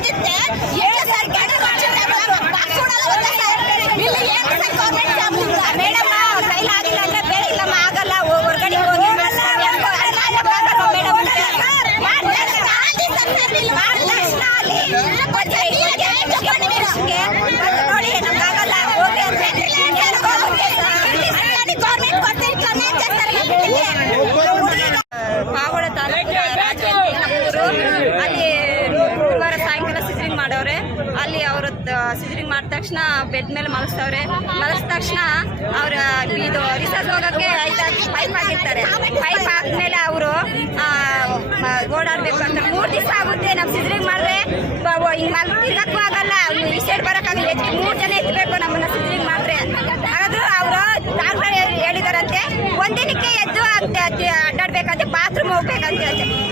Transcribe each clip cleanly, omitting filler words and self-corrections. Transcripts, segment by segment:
ಬಂದಿದ್ದೆ ಮೇಡಮ್ ಕೈಲಾಗಿಲ್ಲ ಅಂದ್ರೆ ಬೇರೆ ಇಲ್ಲಮ್ಮ ಆಗಲ್ಲ ಹೊರಗಡೆ ಹೋಗಿ ನೋಡಿ ನಮ್ಗಾಗಲ್ಲ ಹೋಗಿ ಪಾವಗಡ ತಾಲೂಕು ಅಲ್ಲಿ ಗುರುವಾರ ಸಾಯಂಕಾಲ ಸಿಜರಿಂಗ್ ಮಾಡವ್ರೆ. ಅಲ್ಲಿ ಅವರು ಸಿಜರಿಂಗ್ ಮಾಡಿದ ತಕ್ಷಣ ಬೆಡ್ ಮೇಲೆ ಮಲಗಿಸ್ತವ್ರೆ. ಮಲಗಿದ ತಕ್ಷಣ ಅವ್ರ ಇದು ರಿಸರ್ಚ್ ಹೋಗೋಕ್ಕೆ ಪೈಪ್ ಹಾಕಿರ್ತಾರೆ. ಪೈಪ್ ಹಾಕಿದ್ಮೇಲೆ ಅವರು ಓಡಾಡ್ಬೇಕು ಅಂತ 3 ದಿವಸ ಆಗುತ್ತೆ. ನಾವು ಸಿಜರಿಂಗ್ ಮಾಡಿದ್ರೆ ಹಿಂಗೆ ತಿರ್ಗಕ್ಕೂ ಆಗಲ್ಲ, ಈ ಸೈಡ್ ಬರೋಕ್ಕಾಗಲ್ಲ. 3 ಜನ ಎತ್ತಬೇಕು ನಮ್ಮನ್ನ ಸಿಜರಿಂಗ್ ಮಾಡಿದ್ರೆ. ಹಾಗಾದ್ರೂ ಅವರು ಡಾಕ್ಟರ್ ಹೇಳಿದಾರಂತೆ ಒಂದಿನಕ್ಕೆ ಎದ್ದು ಅಡ್ಡಾಡ್ಬೇಕಂತೆ, ಬಾತ್ರೂಮ್ ಹೋಗ್ಬೇಕಂತ.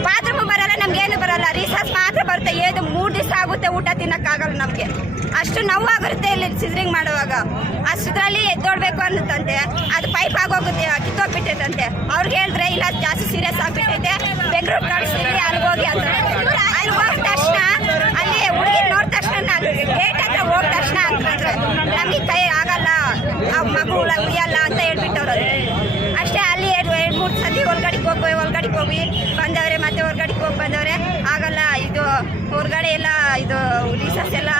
ಬಾತ್ರೂಮ್ ಬರಲ್ಲ, ನಮ್ಗೇನು ಬರಲ್ಲ, ರಿಸರ್ಚ್ ಮಾತ್ರ ಬರುತ್ತೆ. 3 ದಿವಸ ಆಗುತ್ತೆ, ಊಟ ತಿನ್ನಕ್ಕಾಗಲ್ಲ ನಮ್ಗೆ. ಅಷ್ಟು ನೋವಾಗುತ್ತೆ ಇಲ್ಲಿ ಸಿಜರಿಂಗ್ ಮಾಡುವಾಗ. ಅಷ್ಟರಲ್ಲಿ ಎದ್ದೋಡ್ಬೇಕು ಅನ್ನುತ್ತಂತೆ. ಅದು ಪೈಪ್ ಆಗೋಗುತ್ತೆ, ಕಿತ್ತೋಗ್ಬಿಟ್ಟೈತಂತೆ. ಅವ್ರಿಗೆ ಹೇಳಿದ್ರೆ ಇಲ್ಲ ಜಾಸ್ತಿ ಸೀರಿಯಸ್ ಆಗ್ಬಿಟ್ಟೈತೆ, ಬೆಂಗಳೂರು ಕಳಿಸ್ತೀವಿ ಅಲ್ಲಿ ಹೋಗಿ ಅಂತ. ಅಲ್ಲಿ ಹೋದ ತಕ್ಷಣ ಅಲ್ಲಿ ಹುಡುಗಿ ನೋಡಿದ ತಕ್ಷಣ ಗೇಟ್ ಹತ್ರ ಹೋದ ತಕ್ಷಣ ಅಂತಂದ್ರೆ ನಮಗೆ ಕೈ ಆಗಲ್ಲ, ಆ ಮಗು ಉಳಿಯಲ್ಲ ಅಂತ ಹೇಳ್ಬಿಟ್ಟವ್ರು. ಅಷ್ಟೇ ಅಲ್ಲಿ 2-3 ಸತಿ ಹೊರಗಡೆಗೆ ಹೋಗಿ ಬಂದವ್ರೆ, ಮತ್ತೆ ಹೊರಗಡೆಗೆ ಹೋಗಿ ಬಂದವ್ರೆ. ಆಗಲ್ಲ, ಇದು ಹೊರಗಡೆ ಎಲ್ಲ ಇದು ರಿಸರ್ಚ್ ಎಲ್ಲ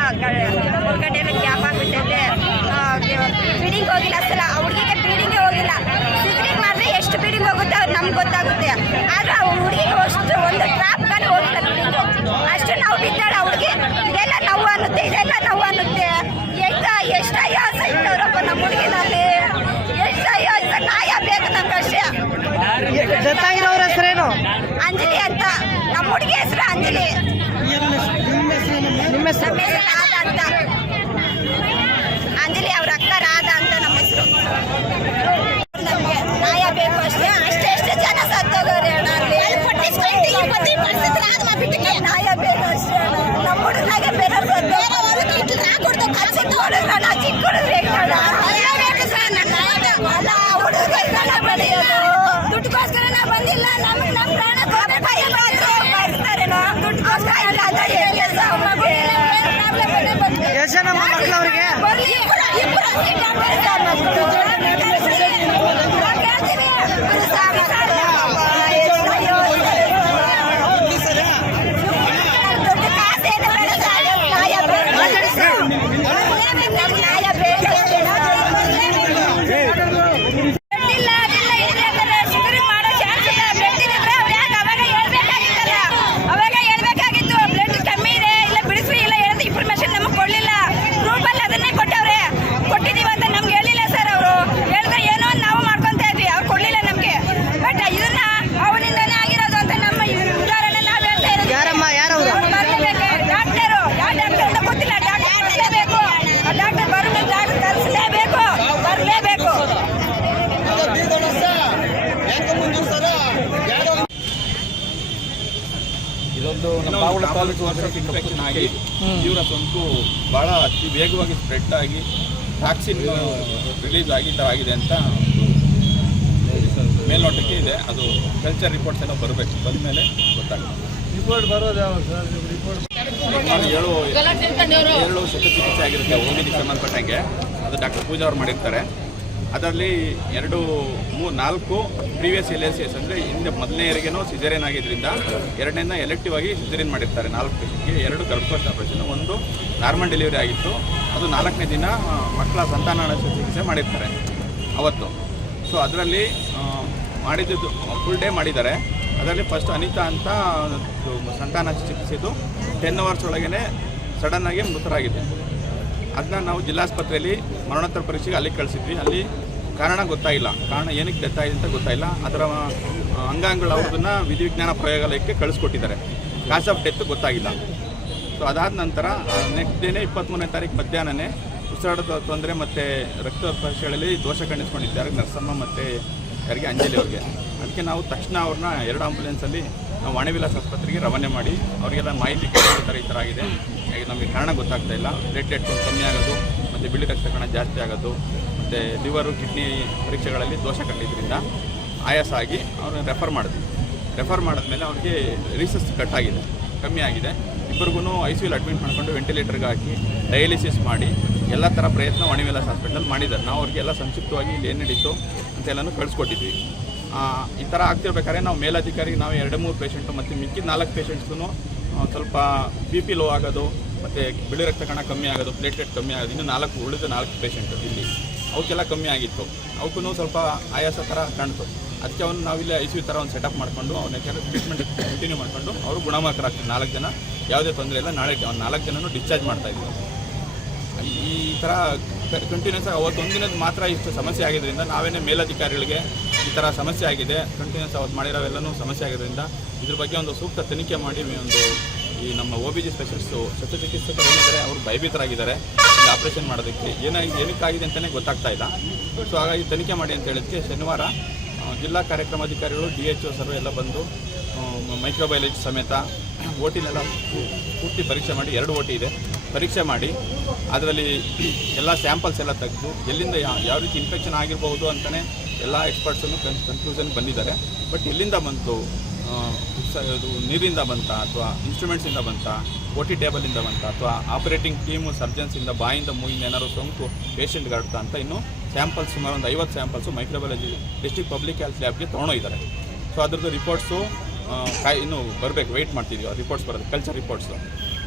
ಹೊರಗಡೆ ಎಲ್ಲ ಗ್ಯಾಪ್ ಆಗ್ಬಿಟ್ಟೈತೆ. ಫೀಡಿಂಗ್ ಹೋಗಿಲ್ಲ ಅಷ್ಟಲ್ಲ, ಹುಡುಗಿಗೆ ಫೀಡಿಂಗೇ ಹೋಗಿಲ್ಲ. ಸಿಜರಿಂಗ್ ಮಾಡಿದ್ರೆ ಎಷ್ಟು ಫೀಡಿಂಗ್ ಹೋಗುತ್ತೆ ಅವ್ರು ನಮ್ಗೆ ಗೊತ್ತಾಗುತ್ತೆ. ಆದ್ರೆ ಆ ಹುಡುಗಿಗೆ ಅಷ್ಟು ಒಂದು ಡ್ರಾಪ್ ಕಾಲು ಹೋಗಿಲ್ಲ ಫೀಡಿಂಗು. ಅಷ್ಟು ನಾವು ಬಿದ್ದಾಳ ಹುಡುಗಿ. ಇದೆಲ್ಲ ನೋವು ಅನ್ನುತ್ತೆ, ಇದೆಲ್ಲ ನೋವು ಅನ್ನುತ್ತೆ. ಎಷ್ಟು ಅಯ್ಯಾಸ ಇಟ್ಟವ್ರಪ್ಪ ನಮ್ಮ ಹುಡುಗಿನಲ್ಲಿ, ಎಷ್ಟು ಅಯ್ಯಾಸ. ನಾಯ ಬೇಕು ನಮ್ಗೆ ಅಷ್ಟೇ. ಜೊತೆಗಿರೋರ ಹೆಸರೇನು? ಅಂಜಲಿ ಅಂತ. ನಮ್ಮ ಹುಡುಗಿ ಹೆಸರು ಅಂಜಲಿ. ನಿಮ್ಮ ಹೆಸರು? ರಾಧ ಅಂತ. ಅಂಜಲಿ ಅವ್ರ ಅಕ್ಕ ರಾಧ ಅಂತ ನಮ್ಮ ಹೆಸರು. ನಮ್ಗೆ ನ್ಯಾಯ ಬೇಕು ಅಷ್ಟೇ. ಅಷ್ಟೇ ಜನ ಸತ್ತೋಗೋರೆ ಅಣ್ಣ. ನ್ಯಾಯ ಬೇಕು ಅಷ್ಟೇ. ನಮ್ಮ ಹುಡುಗನಾಗೆ ಬೇರೆ ಚಿಕ್ಕ ಹುಡುಗರೆಲ್ಲ ಬೆಳೆಯೋದು ದುಡ್ಡುಗೋಸ್ಕರ ನಾವು ಬಂದಿಲ್ಲ. ನಮ್ಗೆ ನಮ್ಮ ಪ್ರಾಣ ಬರ್ತಾರೇನೋ ದುಡ್ಡುಗೋಸ್ಕರ ಇಲ್ಲ. ಎಷ್ಟು ಜನ ಮಕ್ಕಳು ಅವ್ರಿಗೆ? ಇದೊಂದು ನಮ್ಮ ಪಾವಗಡ ತಾಲೂಕು ಇನ್ಫೆಕ್ಷನ್ ಆಗಿ ತೀವ್ರ ಸೋಂಕು ಭಾಳ ಅತಿ ವೇಗವಾಗಿ ಸ್ಪ್ರೆಡ್ ಆಗಿ ವ್ಯಾಕ್ಸಿನ್ ರಿಲೀಸ್ ಆಗಿ ಆಗಿದೆ ಅಂತ ಮೇಲ್ನೋಟಕ್ಕೆ ಇದೆ. ಅದು ಕಲ್ಚರ್ ರಿಪೋರ್ಟ್ಸ್ ಎಲ್ಲ ಬರಬೇಕು, ಬಂದ ಮೇಲೆ ಗೊತ್ತಾಗುತ್ತೆ. ರಿಪೋರ್ಟ್ ಬರೋದು ಯಾವಾಗ ಸರ್? ರಿಪೋರ್ಟ್ 7 ಶಸ್ತ್ರಚಿಕಿತ್ಸೆ ಆಗಿರುತ್ತೆ ಓಮಿನಿಗೆ ಸಂಬಂಧಪಟ್ಟಂಗೆ. ಅದು ಡಾಕ್ಟರ್ ಪೂಜಾ ಅವ್ರು ಮಾಡಿರ್ತಾರೆ. ಅದರಲ್ಲಿ 4 ಪ್ರೀವಿಯಸ್ LACS ಅಂದರೆ ಹಿಂದೆ ಮೊದಲನೇ ಹೆರಿಗೆನೋ ಸಿಜರಿಯನ್ ಆಗಿದ್ದರಿಂದ, ಎರಡನೇನ ಎಲೆಕ್ಟಿವ್ ಆಗಿ ಸಿಜರಿಯನ್ ಮಾಡಿರ್ತಾರೆ 4 ಪೇಷಂಟ್ಗೆ. 2 ಗರ್ಭಕೋಶ ಆಪರೇಷನ್, 1 ನಾರ್ಮಲ್ ಡೆಲಿವರಿ ಆಗಿತ್ತು. ಅದು 4ನೇ ದಿನ ಮಕ್ಕಳ ಸಂತಾನ ಚಿಕಿತ್ಸೆ ಮಾಡಿರ್ತಾರೆ ಅವತ್ತು. ಸೊ ಅದರಲ್ಲಿ ಮಾಡಿದ್ದು ಫುಲ್ ಡೇ ಮಾಡಿದ್ದಾರೆ. ಅದರಲ್ಲಿ ಫಸ್ಟ್ ಅನಿತಾ ಅಂತ ಸಂತಾನ ಚಿಕಿತ್ಸೆದು 10 hours ಒಳಗೇ ಸಡನ್ನಾಗಿ ಮೃತರಾಗಿದೆ. ಅದನ್ನ ನಾವು ಜಿಲ್ಲಾಸ್ಪತ್ರೆಯಲ್ಲಿ ಮರಣೋತ್ತರ ಪರೀಕ್ಷೆಗೆ ಅಲ್ಲಿಗೆ ಕಳಿಸಿದ್ವಿ. ಅಲ್ಲಿ ಕಾರಣ ಗೊತ್ತಾಗಿಲ್ಲ, ಕಾರಣ ಏನಕ್ಕೆ ಡೆತ್ ಆಗಿದೆ ಅಂತ ಗೊತ್ತಾಯಿಲ್ಲ. ಅದರ ಅಂಗಾಂಗಗಳು ಅವ್ರದನ್ನು ವಿಧಿವಿಜ್ಞಾನ ಪ್ರಯೋಗಾಲಯಕ್ಕೆ ಕಳಿಸ್ಕೊಟ್ಟಿದ್ದಾರೆ. ಕಾಸ್ ಆಫ್ ಡೆತ್ ಗೊತ್ತಾಗಿಲ್ಲ. ಸೊ ಅದಾದ ನಂತರ ನೆಕ್ಸ್ಟ್ ಡೇನೇ 23ನೇ ತಾರೀಕು ಮಧ್ಯಾಹ್ನನೇ ಉಸಿರಾಟದ ತೊಂದರೆ ಮತ್ತು ರಕ್ತ ಪರೀಕ್ಷೆಗಳಲ್ಲಿ ದೋಷ ಕಾಣಿಸ್ಕೊಂಡಿದ್ದಾರೆ ನರಸಮ್ಮ ಮತ್ತು ಯಾರಿಗೆ ಅಂಜಲಿ ಅವ್ರಿಗೆ. ಅದಕ್ಕೆ ನಾವು ತಕ್ಷಣ ಅವ್ರನ್ನ 2 ಆಂಬುಲೆನ್ಸಲ್ಲಿ ನಾವು ವಾಣಿವಿಲಾಸ್ ಆಸ್ಪತ್ರೆಗೆ ರವಾನೆ ಮಾಡಿ ಅವರಿಗೆಲ್ಲ ಮಾಹಿತಿ ಕೊಡ್ತಾರೆ, ಈ ಥರ ಆಗಿದೆ, ನಮಗೆ ಕಾರಣ ಗೊತ್ತಾಗ್ತಾ ಇಲ್ಲ, ಪ್ಲೇಟ್ಲೆಟ್ ಕಮ್ಮಿ ಆಗೋದು ಮತ್ತು ಬಿಳಿ ರಕ್ತ ಕಣ ಜಾಸ್ತಿ ಆಗೋದು ಮತ್ತು ಲಿವರು ಕಿಡ್ನಿ ಪರೀಕ್ಷೆಗಳಲ್ಲಿ ದೋಷ ಕಂಡಿದ್ದರಿಂದ ಆಯಾಸ ಆಗಿ ಅವ್ರನ್ನ ರೆಫರ್ ಮಾಡಿದ್ವಿ. ರೆಫರ್ ಮಾಡಿದ್ಮೇಲೆ ಅವ್ರಿಗೆ ರಿಸರ್ಚ್ ಕಟ್ ಆಗಿದೆ, ಕಮ್ಮಿ ಆಗಿದೆ. ಇಬ್ಬರಿಗೂ ICU ಅಡ್ಮಿಟ್ ಮಾಡ್ಕೊಂಡು ವೆಂಟಿಲೇಟರ್ಗೆ ಹಾಕಿ ಡಯಾಲಿಸಿಸ್ ಮಾಡಿ ಎಲ್ಲ ಥರ ಪ್ರಯತ್ನ ವಾಣಿವಿಲಾಸ್ ಹಾಸ್ಪಿಟಲ್ ಮಾಡಿದ್ದಾರೆ. ನಾವು ಅವ್ರಿಗೆಲ್ಲ ಸಂಕ್ಷಿಪ್ತವಾಗಿ ಇಲ್ಲಿ ಏನು ನಡೀತು ಅಂತೆಲ್ಲನೂ ಕಳಿಸ್ಕೊಟ್ಟಿದ್ವಿ. ಈ ಥರ ಆಗ್ತಿರ್ಬೇಕಾದ್ರೆ ನಾವು ಮೇಲಧಿಕಾರಿಗೆ ನಾವು 2-3 ಪೇಷಂಟು ಮತ್ತು ಮಿಕ್ಕಿದ 4 ಪೇಷಂಟ್ಸ್ಗೂ ಸ್ವಲ್ಪ BP ಲೋ ಆಗೋದು ಮತ್ತು ಬಿಳಿ ರಕ್ತ ಕಣ ಕಮ್ಮಿ ಆಗೋದು, ಪ್ಲೇಟ್ಲೆಟ್ ಕಮ್ಮಿ ಆಗೋದು, ಇನ್ನು ಉಳಿದ 4 ಪೇಷಂಟು ಇಲ್ಲಿ ಅವಕ್ಕೆಲ್ಲ ಕಮ್ಮಿ ಆಗಿತ್ತು. ಅವಕ್ಕೂ ಸ್ವಲ್ಪ ಆಯಾಸ ಥರ ಕಾಣ್ತು. ಅದಕ್ಕೆ ಅವನು ನಾವಿಲ್ಲಿ ICU ಥರ ಒಂದು ಸೆಟಪ್ ಮಾಡಿಕೊಂಡು ಅವನ ಟ್ರೀಟ್ಮೆಂಟ್ ಕಂಟಿನ್ಯೂ ಮಾಡಿಕೊಂಡು ಅವರು ಗುಣಮುಖರಾಗ್ತಾರೆ. 4 ಜನ ಯಾವುದೇ ತೊಂದರೆ ಇಲ್ಲ. ನಾಳೆ ಅವ್ನು 4 ಜನನೂ ಡಿಸ್ಚಾರ್ಜ್ ಮಾಡ್ತಾಯಿದ್ವಿ. ಈ ಥರ ಕಂಟಿನ್ಯೂಸ್ ಆಗಿ ಅವತ್ತೊಂದು ದಿನದ ಮಾತ್ರ ಇಷ್ಟು ಸಮಸ್ಯೆ ಆಗಿದ್ದರಿಂದ ನಾವೇನೇ ಮೇಲಧಿಕಾರಿಗಳಿಗೆ ಈ ಥರ ಸಮಸ್ಯೆ ಆಗಿದೆ, ಕಂಟಿನ್ಯೂಸ್ ಅವತ್ತು ಮಾಡಿರೋವೆಲ್ಲನೂ ಸಮಸ್ಯೆ ಆಗಿದ್ದರಿಂದ ಇದ್ರ ಬಗ್ಗೆ ಒಂದು ಸೂಕ್ತ ತನಿಖೆ ಮಾಡಿ ಒಂದು ಈ ನಮ್ಮ OBG ಸ್ಪೆಷಲಿಸ್ಟು ಶಸ್ತ್ರಚಿಕಿತ್ಸಕರು ಏನಿದ್ದಾರೆ ಅವರು ಭಯಭೀತರಾಗಿದ್ದಾರೆ. ಇಲ್ಲಿ ಆಪ್ರೇಷನ್ ಮಾಡೋದಕ್ಕೆ ಏನಕ್ಕಾಗಿದೆ ಅಂತಲೇ ಗೊತ್ತಾಗ್ತಾ ಇಲ್ಲ. ಸೊ ಹಾಗಾಗಿ ತನಿಖೆ ಮಾಡಿ ಅಂತ ಹೇಳಿದ್ದಕ್ಕೆ ಶನಿವಾರ ಜಿಲ್ಲಾ ಕಾರ್ಯಕ್ರಮಾಧಿಕಾರಿಗಳು DHO ಸರ್ ಎಲ್ಲ ಬಂದು ಮೈಕ್ರೋಬಯಾಲಜಿ ಸಮೇತ ಓಟಿನೆಲ್ಲ ಪೂರ್ತಿ ಪರೀಕ್ಷೆ ಮಾಡಿ 2 OT ಇದೆ, ಪರೀಕ್ಷೆ ಮಾಡಿ ಅದರಲ್ಲಿ ಎಲ್ಲ ಸ್ಯಾಂಪಲ್ಸ್ ಎಲ್ಲ ತೆಗೆದು ಎಲ್ಲಿಂದ ಯಾವ ರೀತಿ ಇನ್ಫೆಕ್ಷನ್ ಆಗಿರಬಹುದು ಅಂತಲೇ ಎಲ್ಲ ಎಕ್ಸ್ಪರ್ಟ್ಸನ್ನು ಕನ್ಕ್ಲೂಷನ್ ಬಂದಿದ್ದಾರೆ. ಬಟ್ ಎಲ್ಲಿಂದ ಬಂತು, ಇದು ನೀರಿಂದ ಬಂತ ಅಥವಾ ಇನ್ಸ್ಟ್ರೂಮೆಂಟ್ಸಿಂದ ಬಂತ, OT ಟೇಬಲಿಂದ ಬಂತ ಅಥವಾ ಆಪರೇಟಿಂಗ್ ಟೀಮು ಸರ್ಜನ್ಸಿಂದ ಬಾಯಿಂದ ಮೂಯಿಂದ ಏನಾದ್ರು ಸೋಂಕು ಪೇಷಂಟ್ಗೆ ಹರಡ್ತಾ ಅಂತ ಇನ್ನೂ ಸ್ಯಾಂಪಲ್ಸ್ ಸುಮಾರು ಒಂದು 50 samples microbiology district public health ಲ್ಯಾಬ್ಗೆ ತೊಗೊಂಡೋಗಿದ್ದಾರೆ. ಸೊ ಅದ್ರದ್ದು ರಿಪೋರ್ಟ್ಸು ಇನ್ನೂ ಬರಬೇಕು, ವೆಯ್ಟ್ ಮಾಡ್ತಿದ್ದೀವಿ. ರಿಪೋರ್ಟ್ಸ್ ಬರೋದು ಕಲ್ಚರ್ ರಿಪೋರ್ಟ್ಸು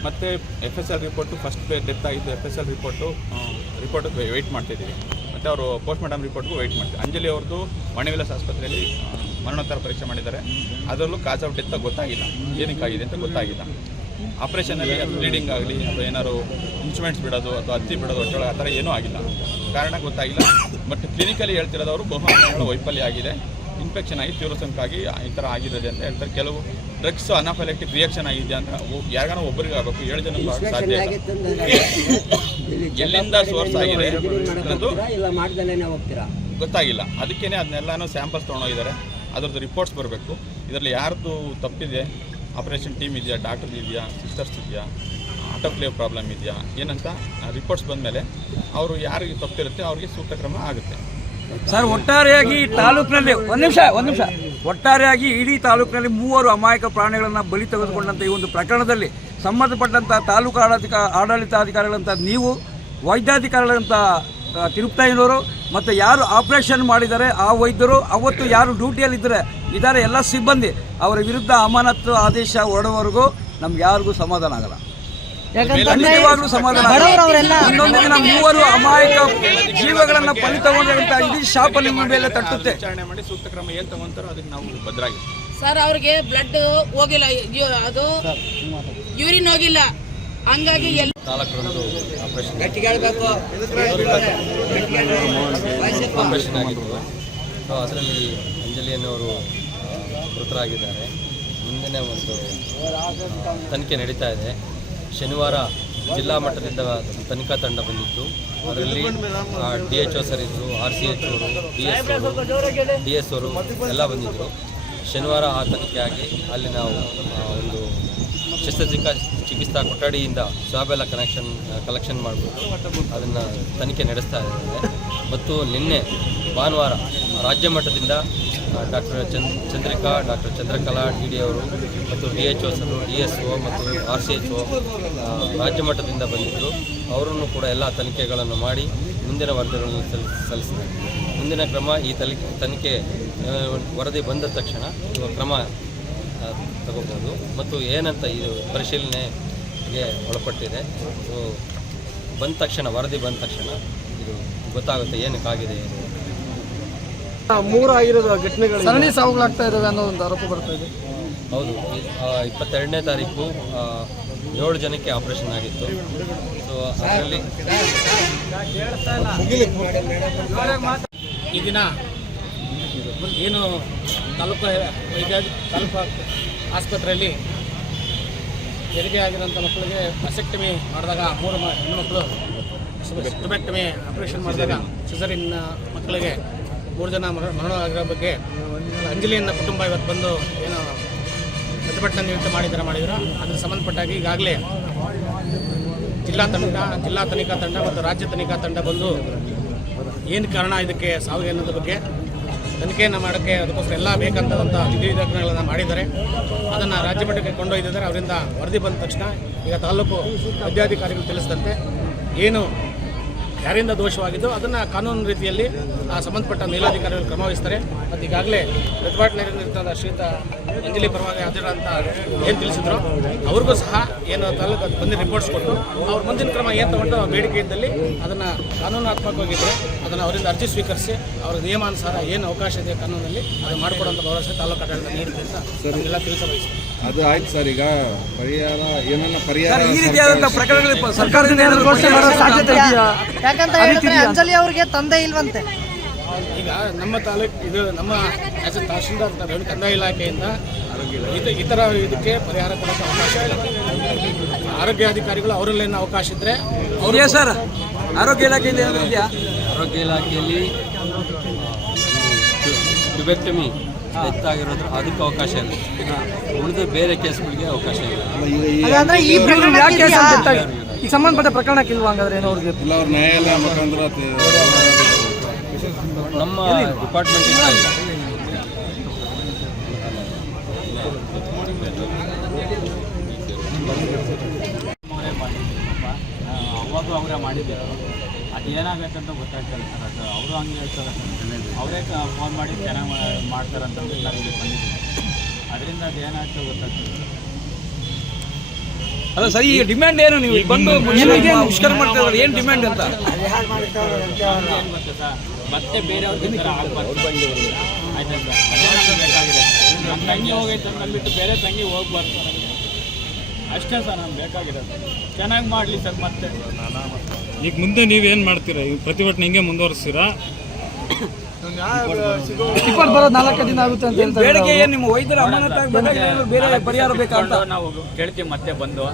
ಮತ್ತು FSL ರಿಪೋರ್ಟು, ಫಸ್ಟ್ ಡೆತ್ ಆಗಿದ್ದು FSL ರಿಪೋರ್ಟಿಗೆ ವೆಯ್ಟ್ ಮಾಡ್ತಿದ್ದೀವಿ. ಮತ್ತು ಅವರು ಪೋಸ್ಟ್ ಮಾರ್ಟಮ್ ರಿಪೋರ್ಟ್ಗೂ ವೆಯ್ಟ್ ಮಾಡ್ತೀವಿ. ಅಂಜಲಿ ಅವ್ರದ್ದು ವಾಣಿವಿಲಾಸ್ ಆಸ್ಪತ್ರೆಯಲ್ಲಿ ಮರಣೋತ್ತರ ಪರೀಕ್ಷೆ ಮಾಡಿದ್ದಾರೆ. ಅದರಲ್ಲೂ ಕಾಸ್ ಆಫ್ ಡೆತ್ ಗೊತ್ತಾಗಿಲ್ಲ, ಏನಕ್ಕಾಗಿದೆ ಅಂತ ಗೊತ್ತಾಗಿಲ್ಲ. ಆಪ್ರೇಷನಲ್ಲಿ ಅದು ಬ್ಲೀಡಿಂಗ್ ಆಗಲಿ ಅಥವಾ ಏನಾದ್ರು ಇನ್ಸ್ಟ್ರೂಮೆಂಟ್ಸ್ ಬಿಡೋದು ಅಥವಾ ಹತ್ತಿ ಬಿಡೋದು ಒಟ್ಟೊಳಗೆ ಆ ಥರ ಏನೂ ಆಗಿಲ್ಲ, ಕಾರಣ ಗೊತ್ತಾಗಿಲ್ಲ. ಬಟ್ ಕ್ಲಿನಿಕಲಿ ಹೇಳ್ತಿರೋದವರು ಬಹು ವೈಫಲ್ಯ ಆಗಿದೆ, ಇನ್ಫೆಕ್ಷನ್ ಆಗಿ ತೀವ್ರ ಸೋಂಕಾಗಿ ಈ ಥರ ಆಗಿರೋದೆ ಅಂತ ಹೇಳ್ತಾರೆ. ಕೆಲವು ಡ್ರಗ್ಸ್ ಅನಾಫೈಲೆಕ್ಟಿಕ್ ರಿಯಾಕ್ಷನ್ ಆಗಿದೆ ಅಂತ ಯಾರಿಗಾನ ಒಬ್ಬರಿಗೆ ಆಗಬೇಕು, 7 ಜನಕ್ಕೂ ಸಾಧ್ಯ ಇಲ್ಲ. ಎಲ್ಲಿಂದ ಸೋರ್ಸ್ ಆಗಿದೆ ಅನ್ನೋದು ಗೊತ್ತಾಗಿಲ್ಲ. ಅದಕ್ಕೇ ಅದನ್ನೆಲ್ಲನೂ ಸ್ಯಾಂಪಲ್ಸ್ ತೊಗೊಂಡೋಗಿದ್ದಾರೆ. ಅದರದ್ದು ರಿಪೋರ್ಟ್ಸ್ ಬರಬೇಕು. ಇದರಲ್ಲಿ ಯಾರ್ದು ತಪ್ಪಿದೆ, ಆಪರೇಷನ್ ಟೀಮ್ ಇದೆಯಾ, ಡಾಕ್ಟರ್ ಇದೆಯಾ, ಸಿಸ್ಟರ್ಸ್ ಇದೆಯಾ, ಆಟೋಕ್ಲೇವ್ ಪ್ರಾಬ್ಲಮ್ ಇದೆಯಾ ಏನಂತ ರಿಪೋರ್ಟ್ಸ್ ಬಂದಮೇಲೆ ಅವರು ಯಾರಿಗೆ ತಪ್ಪಿರುತ್ತೆ ಅವ್ರಿಗೆ ಸೂಕ್ತ ಕ್ರಮ ಆಗುತ್ತೆ. ಸರ್, ಒಟ್ಟಾರೆಯಾಗಿ ತಾಲೂಕಿನಲ್ಲಿ ಒಂದು ನಿಮಿಷ ಒಟ್ಟಾರೆಯಾಗಿ ಇಡೀ ತಾಲೂಕಿನಲ್ಲಿ 3 ಅಮಾಯಕ ಪ್ರಾಣಿಗಳನ್ನು ಬಲಿ ತೆಗೆದುಕೊಂಡಂಥ ಈ ಒಂದು ಪ್ರಕರಣದಲ್ಲಿ ಸಂಬಂಧಪಟ್ಟಂಥ ತಾಲೂಕು ಆಡಳಿತಾಧಿಕಾರಿಗಳಂತ ನೀವು, ವೈದ್ಯಾಧಿಕಾರಿಗಳಂತ ತಿರುಪತಿಯವರು ಮತ್ತು ಯಾರು ಆಪರೇಷನ್ ಮಾಡಿದ್ದಾರೆ ಆ ವೈದ್ಯರು, ಅವತ್ತು ಯಾರು ಡ್ಯೂಟಿಯಲ್ಲಿದ್ದಾರೆ ಎಲ್ಲ ಸಿಬ್ಬಂದಿ, ಅವರ ವಿರುದ್ಧ ಅಮಾನತು ಆದೇಶ ಹೊರಡುವವರೆಗೂ ನಮ್ಗೆ ಯಾರಿಗೂ ಸಮಾಧಾನ ಆಗಲ್ಲ. ಖಂಡಿತವಾಗ್ಲೂ ಸಮಾಧಾನ ಆಗಲ್ಲ. ಇನ್ನೊಂದು ದಿನ 3 ಅಮಾಯಕ ಜೀವಗಳನ್ನು ಬಲಿ ತಗೊಂಡಂತ ಇಡೀ ಶಾಪ ನಿಮ್ಮ ಮೇಲೆ ತಟ್ಟುತ್ತೆ. ವಿಚಾರಣೆ ಮಾಡಿ ಸೂಕ್ತ ಕ್ರಮ ಏನು ತಗೊಂತಾರೋ ಅದಕ್ಕೆ ನಾವು ಭದ್ರಾಗಿ. ಸರ್, ಅವ್ರಿಗೆ ಬ್ಲಡ್ ಹೋಗಿಲ್ಲ, ಅದು ಯೂರಿನ್ ಹೋಗಿಲ್ಲ, ಹಂಗಾಗಿ 4ರಂದು ಆಪರೇಷನ್ ಆಗಿತ್ತು. ಸೊ ಅದರಲ್ಲಿ ಅಂಜಲಿ ಅನ್ನೋರು ಮೃತರಾಗಿದ್ದಾರೆ. ಮುಂದಿನ ಒಂದು ತನಿಖೆ ನಡೀತಾ ಇದೆ. ಶನಿವಾರ ಜಿಲ್ಲಾ ಮಟ್ಟದಿಂದ ತನಿಖಾ ತಂಡ ಬಂದಿತ್ತು. ಅದರಲ್ಲಿ DHO ಸರ್ ಇದ್ದರು, RCH ಅವರು, DS ಅವರು ಎಲ್ಲ ಬಂದಿದ್ದರು. ಶನಿವಾರ ಆ ತನಿಖೆಯಾಗಿ ಅಲ್ಲಿ ನಾವು ಒಂದು ಶಸ್ತ್ರಚಿಕಿತ್ಸಾ ಕೊಠಡಿಯಿಂದ ಸ್ವಾಬೆಲ್ಲ ಕಲೆಕ್ಷನ್ ಮಾಡಿಬಿಟ್ಟು ಅದನ್ನು ತನಿಖೆ ನಡೆಸ್ತಾ ಇದ್ದಾರೆ. ಮತ್ತು ನಿನ್ನೆ ಭಾನುವಾರ ರಾಜ್ಯ ಮಟ್ಟದಿಂದ doctor Chandrika, doctor Chandrakala DD ಅವರು ಮತ್ತು DHO ಸರು, DSO ಮತ್ತು RCHO ರಾಜ್ಯ ಮಟ್ಟದಿಂದ ಬಂದಿದ್ದರು. ಅವರನ್ನು ಕೂಡ ಎಲ್ಲ ತನಿಖೆಗಳನ್ನು ಮಾಡಿ ಮುಂದಿನ ವರದಿಗಳನ್ನು ಸಲ್ಲಿಸಿದ್ದಾರೆ. ಮುಂದಿನ ಕ್ರಮ ಈ ತನಿಖೆ ವರದಿ ಬಂದ ತಕ್ಷಣ ಕ್ರಮ ತಗೋಬೋದು. ಮತ್ತು ಏನಂತ ಇದು ಪರಿಶೀಲನೆಗೆ ಒಳಪಟ್ಟಿದೆ. ಸೊ ವರದಿ ಬಂದ ತಕ್ಷಣ ಇದು ಗೊತ್ತಾಗುತ್ತೆ ಏನಕ್ಕಾಗಿದೆ. 3 ಆಗಿರೋದು ಘಟನೆಗಳು ಸರಣಿ ಸಾವುಗಳಾಗ್ತಾ ಇದ್ದಾವೆ ಅನ್ನೋ ಒಂದು ಆರೋಪ ಬರ್ತಾ ಇದೆ. ಹೌದು, 22ನೇ ತಾರೀಕು 7 ಜನಕ್ಕೆ ಆಪರೇಷನ್ ಆಗಿತ್ತು. ಸೊ ಅದರಲ್ಲಿ ಈ ದಿನ ಏನು ತಾಲೂಕು ಆಸ್ಪತ್ರೆಯಲ್ಲಿ ಹೆರಿಗೆ ಆಗಿರೋಂಥ ಮಕ್ಕಳಿಗೆ ಮಸೆಕ್ಟಮಿ ಮಾಡಿದಾಗ 3 ಹೆಣ್ಣುಮಕ್ಕಳು ಸ್ಟುಬೆಕ್ಟಮಿ ಆಪರೇಷನ್ ಮಾಡಿದಾಗ ಸಿಸರಿನ್ ಮಕ್ಕಳಿಗೆ 3 ಜನ ಮರಣ ಆಗಿರೋ ಬಗ್ಗೆ ಅಂಜಲಿಯನ್ನ ಕುಟುಂಬ ಇವತ್ತು ಬಂದು ಏನು ಪ್ರತಿಭಟನಾ ನಿಮಿತ್ತ ಮಾಡಿದ್ರು. ಅದ್ರ ಸಂಬಂಧಪಟ್ಟಾಗಿ ಈಗಾಗಲೇ ಜಿಲ್ಲಾ ತನಿಖಾ ತಂಡ ಮತ್ತು ರಾಜ್ಯ ತನಿಖಾ ತಂಡ ಬಂದು ಏನು ಕಾರಣ ಇದಕ್ಕೆ ಸಾವಿಗೆ ಅನ್ನೋದ್ರ ಬಗ್ಗೆ ತನಿಖೆಯನ್ನು ಮಾಡೋಕ್ಕೆ ಅದಕ್ಕೋಸ್ಕರ ಎಲ್ಲ ಬೇಕಂತಂಥ ವಿಧಿವಿಧಾನಗಳನ್ನು ಮಾಡಿದ್ದಾರೆ. ಅದನ್ನು ರಾಜ್ಯ ಮಟ್ಟಕ್ಕೆ ಕೊಂಡೊಯ್ದಿದ್ದಾರೆ. ಅವರಿಂದ ವರದಿ ಬಂದ ತಕ್ಷಣ ಈಗ ತಾಲೂಕು ವೈದ್ಯಾಧಿಕಾರಿಗಳು ತಿಳಿಸಿದಂತೆ ಏನು ಯಾರಿಂದ ದೋಷವಾಗಿದ್ದು ಅದನ್ನು ಕಾನೂನು ರೀತಿಯಲ್ಲಿ ಆ ಸಂಬಂಧಪಟ್ಟ ಮೇಲಾಧಿಕಾರಿಗಳು ಕ್ರಮ ವಹಿಸ್ತಾರೆ. ಮತ್ತು ಈಗಾಗಲೇ ಪ್ರತಿಭಟನೆಯಿಂದ ಶ್ರೀಯುತ ಅಂಜಲಿ ಪರವಾಗಿ ಹಾಜರಾದಂಥ ಏನು ತಿಳಿಸಿದ್ರು ಅವ್ರಿಗೂ ಸಹ ಏನು ತಾಲೂಕು ಬಂದು ರಿಪೋರ್ಟ್ಸ್ ಕೊಟ್ಟು ಅವ್ರ ಮುಂದಿನ ಕ್ರಮ ಏನು ತಗೊಂಡು ಅವ್ರ ಬೇಡಿಕೆ ಇದ್ದಲ್ಲಿ ಅದನ್ನು ಕಾನೂನಾತ್ಮಕವಾಗಿದ್ದರೆ ಅದನ್ನು ಅವರಿಂದ ಅರ್ಜಿ ಸ್ವೀಕರಿಸಿ ಅವರ ನಿಯಮಾನುಸಾರ ಏನು ಅವಕಾಶ ಇದೆ ಕಾನೂನಲ್ಲಿ ಅದು ಮಾಡಿಕೊಡುವಂಥ ಭರವಸೆ ತಾಲೂಕು ಆಡಳಿತ ನೀಡಿದೆ ಅಂತ ಎಲ್ಲ ತಿಳಿಸಬಯಸ್ತಾರೆ. ಅದು ಆಯ್ತು ಸರ್. ಈಗ ಪರಿಹಾರ ಏನನ್ನ ಪರಿಹಾರ ಈ ರೀತಿಯಾದಂತಹ ಪ್ರಕರಣಗಳು ಸರ್ಕಾರದಿಂದ ಏನಾದರೂ ಘೋಷಣೆ ಮಾಡೋ ಸಾಧ್ಯತೆ ಇದೆಯಾ? ಯಾಕಂತ ಹೇಳಿದ್ರೆ ಅಂಜಲಿ ಅವ್ರಿಗೆ ತಂದೆ ಇಲ್ವಂತೆ. ಈಗ ನಮ್ಮ ತಾಲೂಕು ಇದು ನಮ್ಮ ಆಸ್ ಎ ತಹಶೀಲ್ದಾರ್ ರೆವಿನ್ಯೂ ಕಂದಾಯ ಇಲಾಖೆಯಿಂದ ಇತರ ಇದಕ್ಕೆ ಪರಿಹಾರ ಕೊಡೋಕ್ಕೆ ಅವಕಾಶ ಇಲ್ಲ. ಆರೋಗ್ಯಾಧಿಕಾರಿಗಳು ಅವರಲ್ಲೇನು ಅವಕಾಶ ಇದ್ದರೆ ಇದೆಯಾ ಸರ್? ಆರೋಗ್ಯ ಇಲಾಖೆಯಿಂದ ಏನಾದರೂ ಇದೆಯಾ? ಆರೋಗ್ಯ ಇಲಾಖೆಯಲ್ಲಿ ಟ್ಯುಬೆಕ್ಟಮಿ ಹೆಚ್ಚಾಗಿರೋದ್ರ ಅದಕ್ಕೆ ಅವಕಾಶ ಇದೆ. ಉಳಿದ ಬೇರೆ ಕೇಸ್ಗಳಿಗೆ ಅವಕಾಶ ಇಲ್ಲ. ಹಾಗಾದ್ರೆ ಈ ಪ್ರಕರಣ ಯಾಕೆ ಈ ಸಂಬಂಧಪಟ್ಟ ಪ್ರಕರಣಕ್ಕೆ ಇಲ್ವಾ? ಹಂಗಾದ್ರೆ ಏನೋ ಅವ್ರಿಗೆ ಇಲ್ಲ, ಅವ್ರ ನ್ಯಾಯಾಲಯ ಮುಖಾಂತರ ನಮ್ಮ ಡಿಪಾರ್ಟ್ಮೆಂಟ್ ಇಲ್ಲ. ಅವಾಗ ಅವರೇ ಮಾಡಿದ್ದಾರೆ. ಅದು ಏನಾಗಬೇಕಂತ ಗೊತ್ತಾಗ್ತಿಲ್ಲ ಸರ್. ಅದು ಅವರು ಹಂಗೆ ಹೇಳ್ತಾರೆ, ಅವರೇ ಫೋನ್ ಮಾಡಿ ಚೆನ್ನಾಗಿ ಮಾಡ್ತಾರಂತಂದು ಎಲ್ಲ ಇಲ್ಲಿ ಬಂದಿದ್ದೀವಿ. ಅದರಿಂದ ಅದು ಏನಾಗ್ತದೆ ಗೊತ್ತಾಗ್ತಿಲ್ಲ. ಅಲ್ಲ ಸರ್, ಈಗ ಡಿಮ್ಯಾಂಡ್ ಏನು? ನೀವು ಬಂದು ಮುಷ್ಕರ ಮಾಡ್ತಾ ಇದ್ದಾರೆ, ಏನು ಡಿಮ್ಯಾಂಡ್ ಅಂತ? ಏನು ಗೊತ್ತಾ ಸರ್, ಮತ್ತೆ ಬೇರೆಯವ್ರಿಗೆ ಈ ಥರ ಆಗ್ಬಾರ್ದು. ಆಯ್ತಾ ಸರ್? ಅದೇನಾದ್ರೂ ಬೇಕಾಗಿದೆ. ನಮ್ಮ ತಂಗಿ ಹೋಗೈತೆ ಅಂದ್ಬಿಟ್ಟು ಬೇರೆ ತಂಗಿ ಹೋಗ್ಬಾರ್ದು ಸರ್. ಅಷ್ಟೇ ಸರ್ ನಮ್ಗೆ ಬೇಕಾಗಿರೋದು. ಚೆನ್ನಾಗಿ ಮಾಡಲಿ ಸರ್. ಮತ್ತೆ ಈಗ ಮುಂದೆ ನೀವೇನು ಮಾಡ್ತೀರಾ? ಈ ಪ್ರತಿಭಟನೆ ಹಿಂಗೆ ಮುಂದುವರಿಸ್ತೀರಾ? ರಿಪೋರ್ಟ್ ಬರೋದು 4 ದಿನ ಆಗುತ್ತೆ ಅಂತ ಹೇಳ್ತಾರೆ. ಬೇಡಿಕೆ ಏನು? ನಿಮ್ಮ ವೈದ್ಯರ ಅಮಾನತಾಗಬೇಕಾದ್ರೆ ಬೇರೆ ಪರಿಹಾರ ಬೇಕಾ ಅಂತ ನಾವು ಕೇಳ್ತೀವಿ ಮತ್ತೆ ಬಂದು.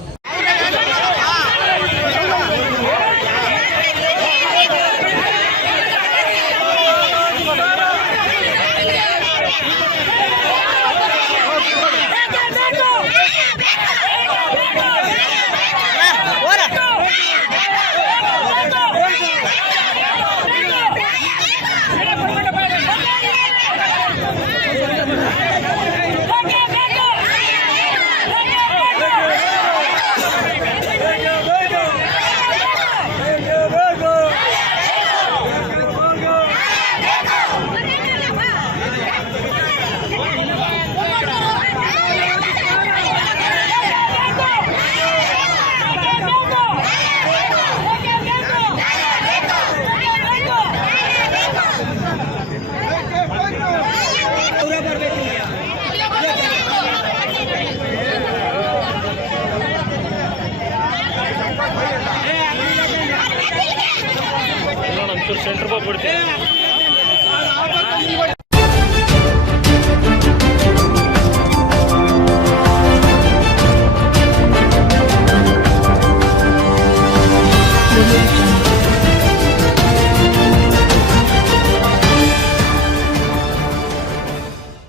ಸೆಂಟ್ರ್ ಹೋಗ್ಬಿಡ್ತೀವಿ.